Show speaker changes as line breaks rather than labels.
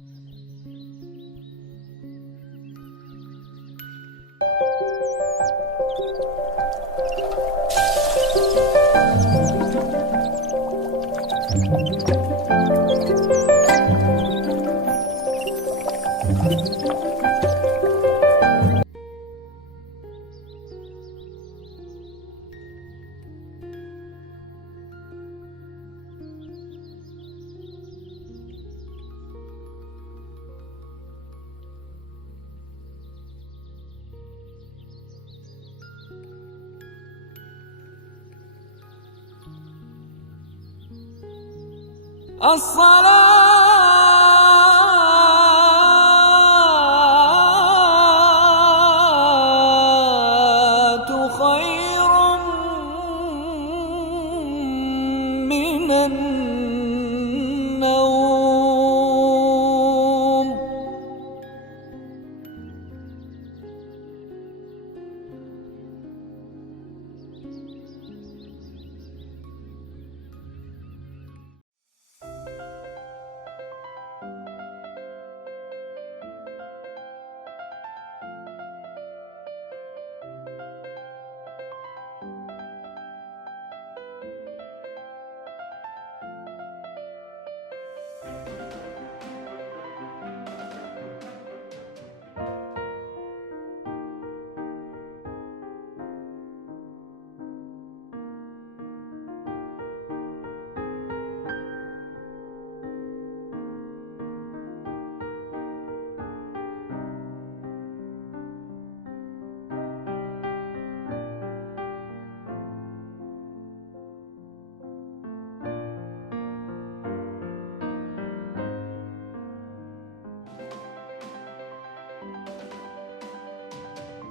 Thank you. الصلاة خير من النوم.